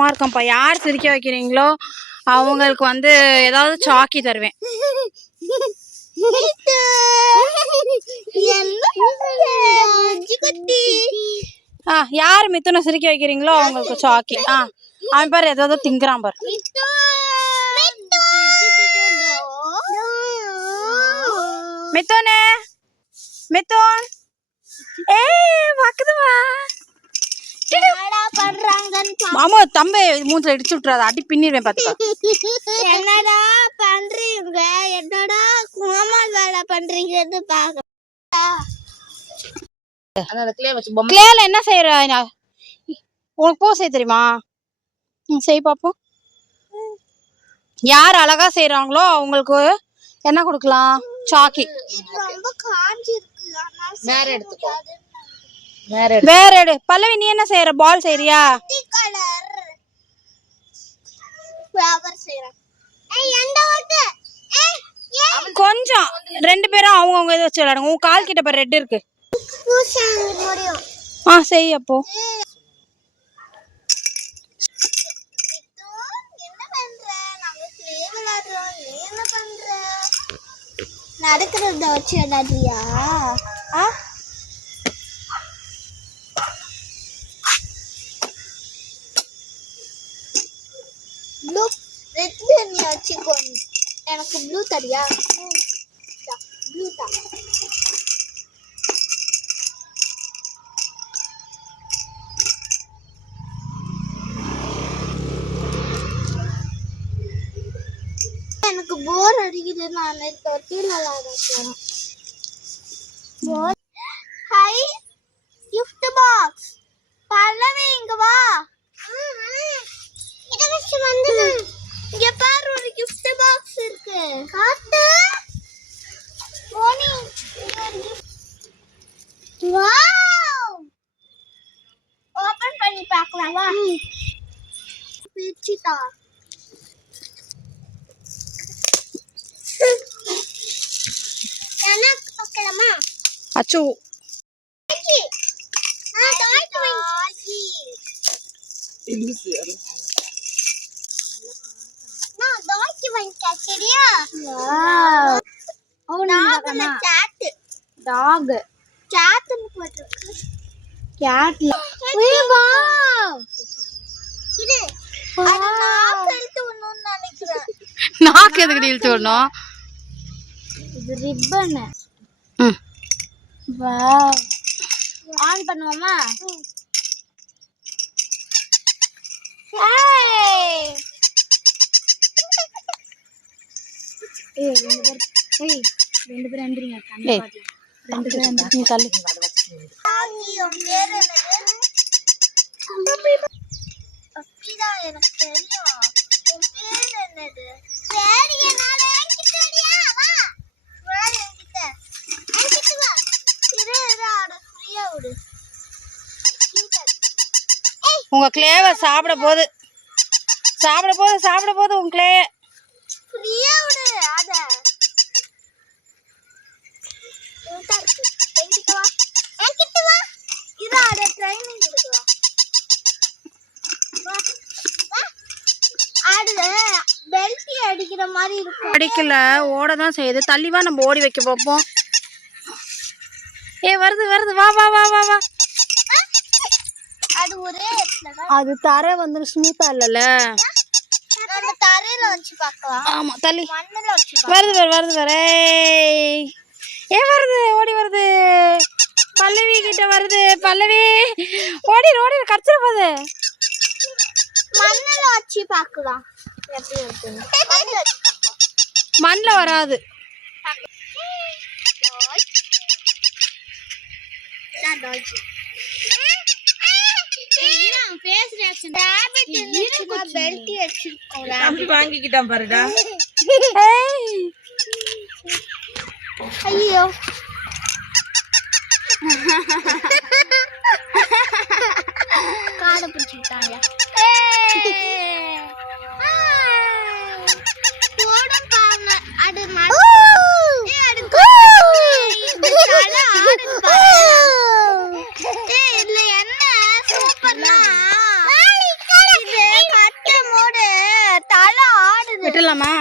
சந்தோஷமா இருக்கேன்ப்பா. யார் சிரிக்க வைக்கிறீங்களோ அவங்களுக்கு வந்து ஏதாவது சாக்கி தருவேன். யார் மித்துனை சிரிக்க வைக்கிறீங்களோ அவங்களுக்கு சாக்கி. அவன் பாரு ஏதாவது திங்குறான் பாரு. மித்துனே மித்துன் பாக்குதுவா மாமா தம்பி மூஞ்சில இடிச்சு விட்டுறாத, அடி பின்னிடுவேன் பாத்துக்கோ. என்னடா பண்றீங்க, என்னடா கோமால் வேலை பண்றீங்கன்னு பாக்க. கிளேல என்ன செய்யற? உனக்கு பூ செய்ய தெரியுமா? செய் பாப்போம். யார் அழகா செய்யறாங்களோ அவங்களுக்கு என்ன கொடுக்கலாம்? சாக்கி. வேற எடு. பல்லவி நீ என்ன செய்யற? பால் செய்யறியா? கொஞ்சம் ரெண்டு பேரும் அவங்கவுங்க இதை வச்சு விளையாடுங்க. உன் கால் கிட்ட பாரு ரெட் இருக்கு. செய் அப்போ. நடக்கிறத வச்சு விளையாடுறியா? ப்ளூ ரெட் நீ வச்சுக்கோ. எனக்கு ப்ளூ தரியா? ப்ளூ தான். எனக்கு போர் அடிக்குது. நான் தொட்டில விளையாட போறேன். High gift box. பல்லவி இங்க வா. இத வச்சு வந்தது. இங்க பாரு ஒரு gift box இருக்கு. காட்டு. போனி. வாவ். ஓபன் பண்ணி பார்க்கலாம் வா. பிச்சிட்டா. அச்சோ நாக்கு எதுக்கு இழுத்து வரணும்? இது ரிப்பன். வாவ். ஆன் பண்ணுவோமா? ரெண்டு பேரும் எந்திரிங்க. ரெண்டு பேரும் எந்திரிங்க. தள்ளு. எனக்கு தெரியும். உன் பேர் என்னது? பேர் என்னது? என்கிட்ட வரியா? வா. வா என்கிட்ட. என்கிட்ட வா. இரு ஆட ஃப்ரீயா விடு. உங்க கிளேவ சாப்பிட போகுது உங்க கிளே. ஃப்ரீயா விடு ஆட. என்கிட்ட வா. இரு ஆட ட்ரைனிங் எடுக்குவா. பெல்ட் அடிக்கிற மாதிரி இருக்கும். அடிக்கல, ஓட தான் செய்யுது. தள்ளிவா, நம்ம ஓடி வைக்க பார்ப்போம். வருது வா வா வா வா வா. அது ஒரே அது தரை வந்து ஸ்மூத்தா இல்லல. நம்ம தரையில வச்சு பார்க்கலாம். ஆமா தள்ளி. மண்ணுல வச்சு பார்க்கலாம். வருது வருது. ஓடி வருது. பல்லவி கிட்ட வருது. பல்லவி ஓடி கடிச்சிர போகுது. மண்ணுல வச்சு பார்க்கலாம். எப்படி இருக்குன்னு. மண்ணுல வராது. வாங்கிக்கிட்டான் பாருடா. ஐயோ காடை பிடிச்சிட்டாங்க. விட்டுலாமா?